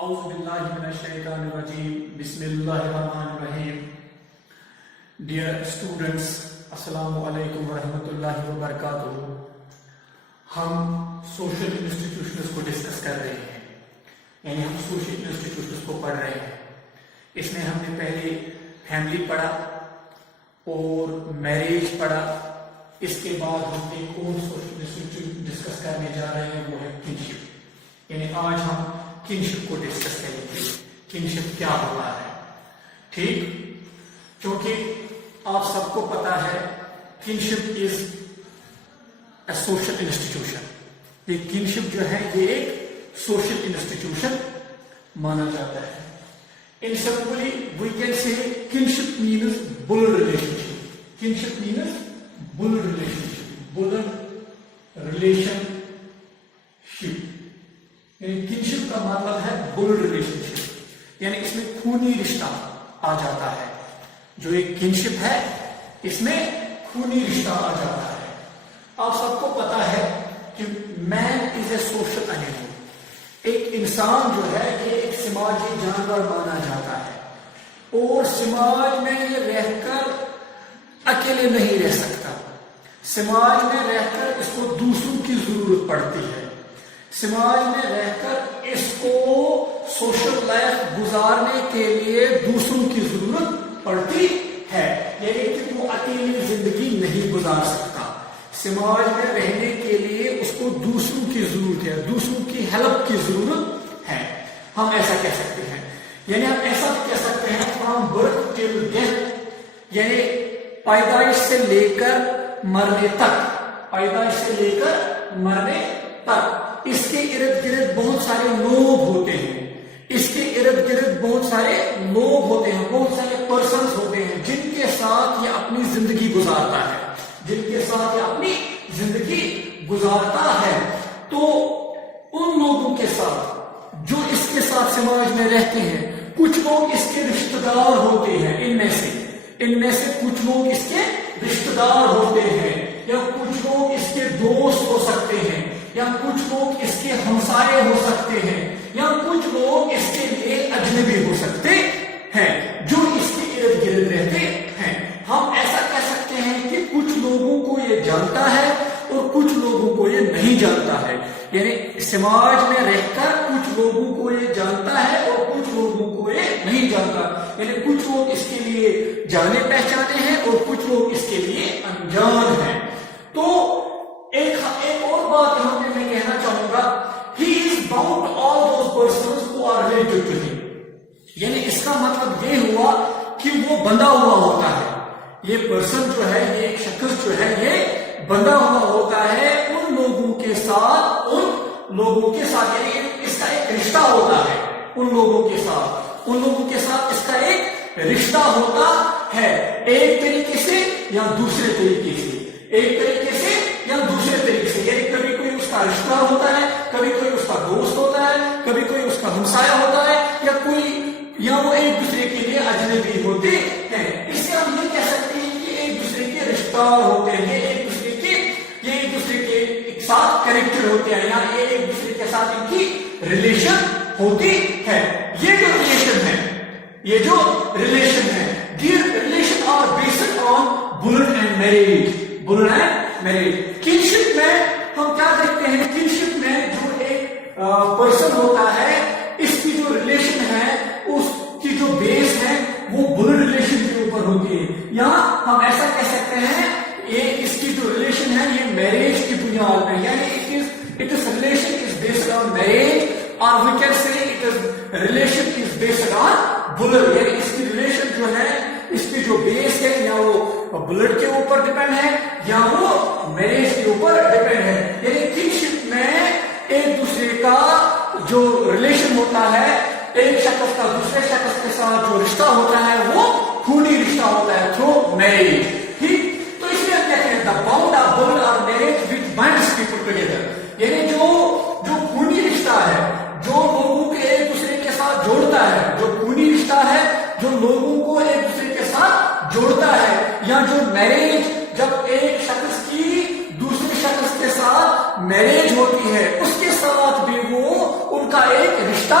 اعوذ باللہ من الشیطان الرجیم بسم اللہ الرحمن الرحیم. ڈیئر اسٹوڈنٹس، السلام علیکم ورحمۃ اللہ وبرکاتہ. ہم سوشل انسٹیٹیوشنز کو ڈسکس کر رہے ہیں، یعنی ہم سوشل انسٹیٹیوشنز کو پڑھ رہے ہیں. اس میں ہم نے پہلے فیملی پڑھا اور میریج پڑھا. اس کے بعد ہم نے کون سوشل انسٹیٹیوشن ڈسکس کرنے جا رہے ہیں، وہ ہے کنشپ. یعنی آج ہم کنشپ کو ڈسکس کریں گے. کنشپ کیا ہوتا ہے؟ ٹھیک، کیونکہ آپ سب کو پتا ہے kinship is a social institution. یہ کنشپ جو ہے یہ ایک سوشل انسٹیٹیوشن مانا جاتا ہے. In simply we can say kinship means blood relationship. Kinship means blood relationship. Blood relationship. یعنی kinship کا مطلب ہے blood relationship. یعنی اس میں خونی رشتہ آ جاتا ہے. جو ایک kinship ہے اس میں خونی رشتہ آ جاتا ہے. آپ سب کو پتا ہے کہ man is a social animal. ایک انسان جو ہے یہ ایک سماجی جانور مانا جاتا ہے اور سماج میں یہ رہ کر اکیلے نہیں رہ سکتا. سماج میں رہ کر اس کو دوسروں کی ضرورت پڑتی ہے. سماج میں رہ کر اس کو سوشل لائف گزارنے کے لیے دوسروں کی ضرورت پڑتی ہے. یعنی کہ وہ اکیلی زندگی نہیں گزار سکتا. سماج میں رہنے کے لیے اس کو دوسروں کی ضرورت ہے، دوسروں کی ہیلپ کی ضرورت ہے. ہم ایسا کہہ سکتے ہیں. یعنی ہم ایسا بھی کہہ سکتے ہیں فرام برتھ ٹل ڈیتھ، یعنی پیدائش سے لے کر مرنے تک. پیدائش سے لے کر مرنے تک اس کے ارد گرد بہت سارے لوگ ہوتے ہیں. اس کے ارد گرد بہت سارے لوگ ہوتے ہیں، بہت سارے پرسنز ہوتے ہیں جن کے ساتھ یہ اپنی زندگی گزارتا ہے. جن کے ساتھ یہ اپنی زندگی گزارتا ہے. تو ان لوگوں کے ساتھ جو اس کے ساتھ سماج میں رہتے ہیں، کچھ لوگ اس کے رشتہ دار ہوتے ہیں. ان میں سے کچھ لوگ اس کے رشتہ دار ہوتے ہیں، یا کچھ لوگ اس کے دوست ہو سکتے ہیں، یا کچھ لوگ اس کے ہمسائے ہو سکتے ہیں، یا کچھ لوگ اس کے لیے اجنبی ہو سکتے ہیں جو اس کے ارد گرد رہتے ہیں. ہم ایسا کہہ سکتے ہیں کہ کچھ لوگوں کو یہ جانتا ہے اور کچھ لوگوں کو یہ نہیں جانتا ہے. یعنی سماج میں رہ کر کچھ لوگوں کو یہ جانتا ہے اور کچھ لوگوں کو یہ نہیں جانتا. یعنی کچھ لوگ اس کے لیے جانے پہچانے ہیں اور کچھ لوگ اس کے لیے انجان ہیں. تو ایک اور بات یہاں پہ میں کہنا چاہوں گا، he is bound to all those persons who are related to him. یعنی اس کا مطلب یہ ہوا کہ وہ بندھا ہوا ہوتا ہے. یہ پرسن جو ہے، یہ ایک شخص جو ہے، یہ بندھا ہوا ہوتا ہے ان لوگوں کے ساتھ. یعنی اس کا ایک رشتہ ہوتا ہے ان لوگوں کے ساتھ اس کا ایک رشتہ ہوتا ہے. ایک طریقے سے یا دوسرے طریقے سے. یعنی کبھی کوئی اس کا رشتہ ہوتا ہے، کبھی کوئی اس کا دوست ہوتا ہے، کبھی کوئی اس کا ہمسایہ ہوتا ہے، یا وہ ایک دوسرے کے لیے اجنبی ہوتے ہیں. اس سے ہم یہ کہہ سکتے ہیں کہ ایک دوسرے کے رشتہ ہوتے ہیں، ایک دوسرے کے ایک ساتھ کریکٹر ہوتے ہیں، یا ایک دوسرے کے ساتھ ان کی ریلیشن ہوتی ہے. یہ جو ریلیشن ہے these relation are based on blood and marriage. Kinship میں ہم کیا دیکھتے ہیں؟ کنشپ میں جو ایک پرسن ہوتا ہے، اس کی جو ریلیشن ہے، اس کی جو بیس ہے وہ بلڈ ریلیشن کے اوپر ہوتی ہے. یا ہم ایسا کہہ سکتے ہیں یہ اس کی جو ریلیشن ہے یہ میریج کی بنیاد پہ. یعنی it is relation is based on marriage, or we can say it is relation is based on blood. یعنی اس کی ریلیشن جو ہے، اس کی جو بیس ہے، یا وہ بلڈ کے اوپر ڈیپینڈ ہے یا وہ میریج کے اوپر ڈیپینڈ ہے. یعنی کنشپ میں ایک دوسرے کا جو ریلیشن ہوتا ہے، ایک شخص کا دوسرے شخص کے ساتھ جو رشتہ ہوتا ہے وہ خونی رشتہ ہوتا ہے تھرو میریج. ٹھیک، تو اس میں کیا کہتے ہیں باؤنڈ آف بلڈ اور میریج وچ بائنڈز پیپل ٹوگیدر. یعنی جو خونی رشتہ ہے، جو لوگوں کے ایک دوسرے کے ساتھ جوڑتا ہے، جو خونی رشتہ ہے جو لوگوں کو ایک دوسرے کے ساتھ جوڑتا ہے، یا جو میریج، جب ایک شخص کی دوسرے شخص کے ساتھ میریج ہوتی ہے، اس کے ساتھ بھی وہ ان کا ایک رشتہ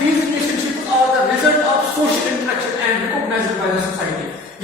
these relationships are the result of social interaction and recognized by the society।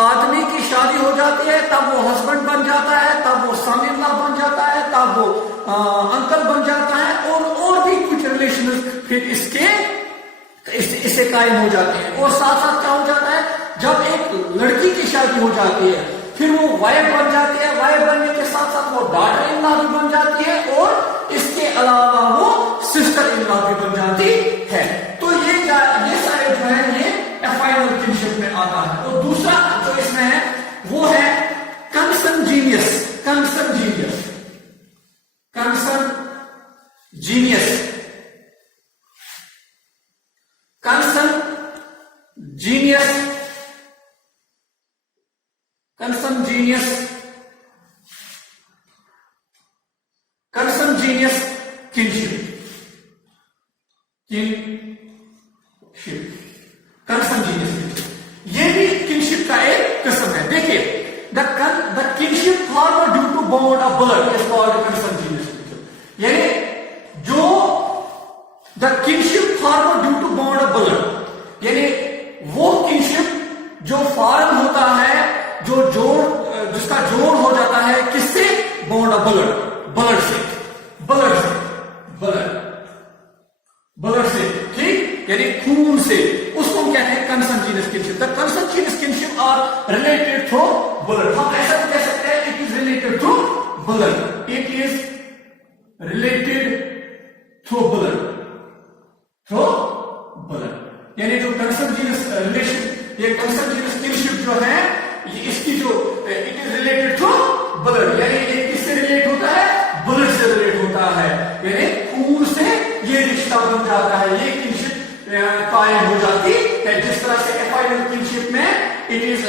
آدمی کی شادی ہو جاتی ہے تب وہ ہسبینڈ بن جاتا ہے, تب وہ سن ان لا بن جاتا ہے, تب وہ انکل بن جاتا ہے, اور بھی کچھ ریلیشن پھر اس سے قائم ہو جاتے ہیں. اور ساتھ ساتھ کیا ہو جاتا ہے, جب ایک لڑکی کی شادی ہو جاتی ہے پھر وہ وائف بن جاتی ہے, وائف بننے کے ساتھ ساتھ وہ ڈاٹر ان لا بھی بن جاتی ہے, اور اس کے علاوہ وہ سسٹر ان لا بھی بن جاتی ہے. تو یہ سارے جو ہے یہ افائنل کنشپ میں آتا ہے. اور دوسرا جو اس میں ہے وہ ہے کنسنجینیس. یہ بھی کنشپ کا ایک قسم ہے. دیکھیے the kinship formed due to bond of blood is called consanguineous kinship. یعنی جو the kinship formed due to bond of blood, یعنی وہ kinship جو فارم ہوتا ہے, جس کا جوڑ ہو جاتا ہے کس سے, bond of blood سے, ٹھیک, یعنی خون سے, اس کو ہم کہتے ہیں consanguineous kinship. The consanguineous kinship are related through blood. ہم ایسا بھی کہہ سکتے ہیں it is related through blood. It is related through blood. یعنی جو consanguineous relation, یہ consanguineous kinship جو ہے, اس کی جو it is related through blood, یعنی یہ کس سے ریلیٹ ہوتا ہے, blood سے ریلیٹ ہوتا ہے, یعنی خون سے یہ رشتہ بن جاتا ہے, یہ کنشپ قائم ہو جاتی ہے. جس طرح سے افائنل کنشپ میں it is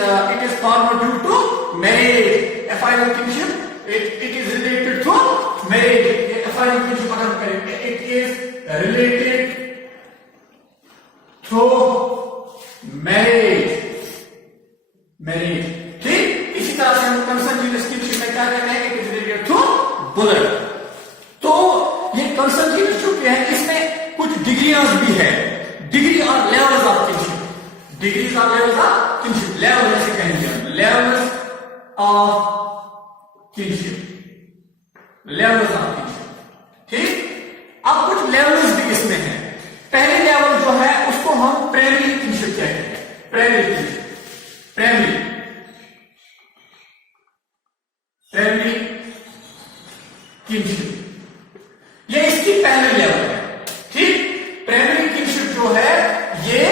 formed due to marriage. Affinal kinship it is related to marriage. Affinal kinship اگر ہم کریں it is related through marriage. ٹھیک, اسی طرح سے ہم کنسنجینس کنشپ میں کیا کہتے ہیں, it is related through blood. تو یہ کنسنجینس جو ہے اس میں کچھ ڈگریاں بھی ہے, ڈگری اور لیولز آف کنشپ. ڈگریز اور لیولز آف کنشپ, لیول جیسے کہیں گے, لیولز آف کنشپ, ٹھیک. اب کچھ لیولز بھی اس میں ہیں. پہلے لیول جو ہے اس کو ہم پرائمری کنشپ کہتے ہیں. پرائمری کنشپ, یہ اس کی پہلے لیول ہے. ٹھیک, پرائمری کنشپ جو ہے یہ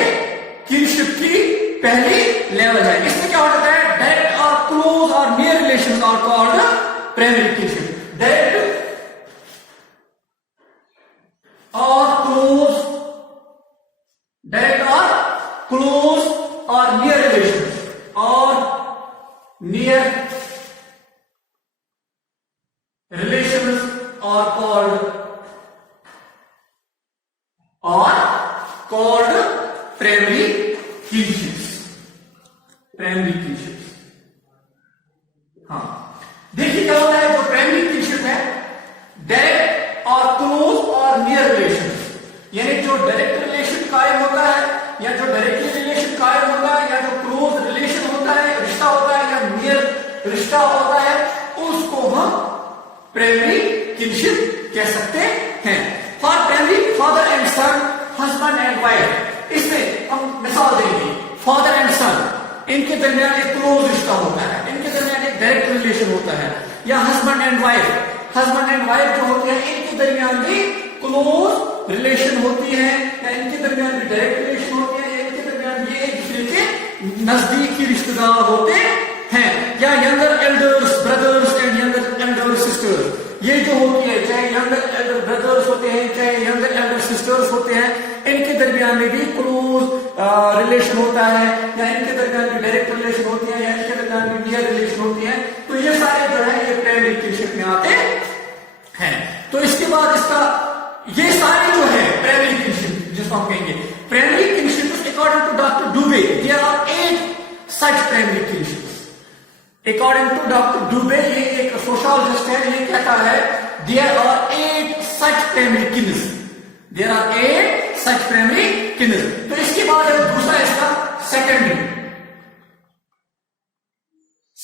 کنشپ کی پہلی لیول ہے. اس میں کیا ہو جاتا ہے, ڈائریکٹ اور کلوز اور near relation are called primary kinship. Direct اور کلوز اور نیئر ریلیشن اور near relations are called primary kinships. ہاں, دیکھیے کیا ہوتا ہے. جو پرائمری کنشپ ہے ڈائریکٹ اور کلوز اور نیئر ریلیشن, یعنی جو ڈائریکٹ ریلیشن قائم ہوتا ہے یا جو ڈائریکٹلی ریلیشن قائم ہوتا ہے یا جو کلوز ریلیشن ہوتا ہے, رشتہ ہوتا ہے, یا نیئر رشتہ ہوتا ہے, اس کو ہم پرائمری کنشپ کہہ سکتے ہیں. For primary father and son, husband and wife, اس میں ہم مثال دیں گے. فادر اینڈ سن, ان کے درمیان ایک کلوز رشتہ ہوتا ہے, ان کے درمیان ایک ڈائریکٹ ریلیشن ہوتا ہے. یا ہسبینڈ اینڈ وائف جو ہوتے ہیں ان کے درمیان بھی کلوز ریلیشن ہوتی ہے, یا ان کے درمیان بھی ڈائریکٹ ریلیشن ہوتی ہے, یا ان کے درمیان بھی ایک دوسرے کے نزدیکی رشتے دار ہوتے ہیں. یا younger elders brothers and younger elder sisters, یہ جو ہوتی ہے چاہے ینگر ایلڈر بردرز ہوتے ہیں چاہے ینگر ایلڈر سسٹرز ہوتے ہیں, ان کے درمیان میں بھی کلوز ریلیشن ہوتا ہے, یا ان کے درمیان بھی ڈائریکٹ ریلیشن ہوتی ہے, یا ان کے درمیان بھی نیئر ریلیشن ہوتی ہے. تو یہ سارے جو ہے یہ پرائمری کنشپ میں آتے ہیں. تو اس کے بعد اس کا یہ سارے جو ہے پرائمری کنشپ جس کو ہم کہیں گے primary kinship according to doctor Dube, there are 8 such primary kinships. According to Dr. Dubey, یہ ایک سوشالوجسٹ ہے, یہ کہتا ہے there are 8 such primary kins. There are 8 such primary kins. تو اس کے بعد دوسرا اس کا secondary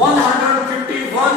151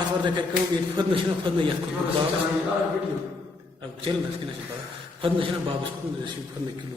After the fund national fund the chel national fund national babus fund the kilo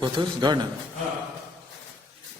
Photos garden.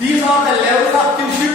these are the levels of kinship।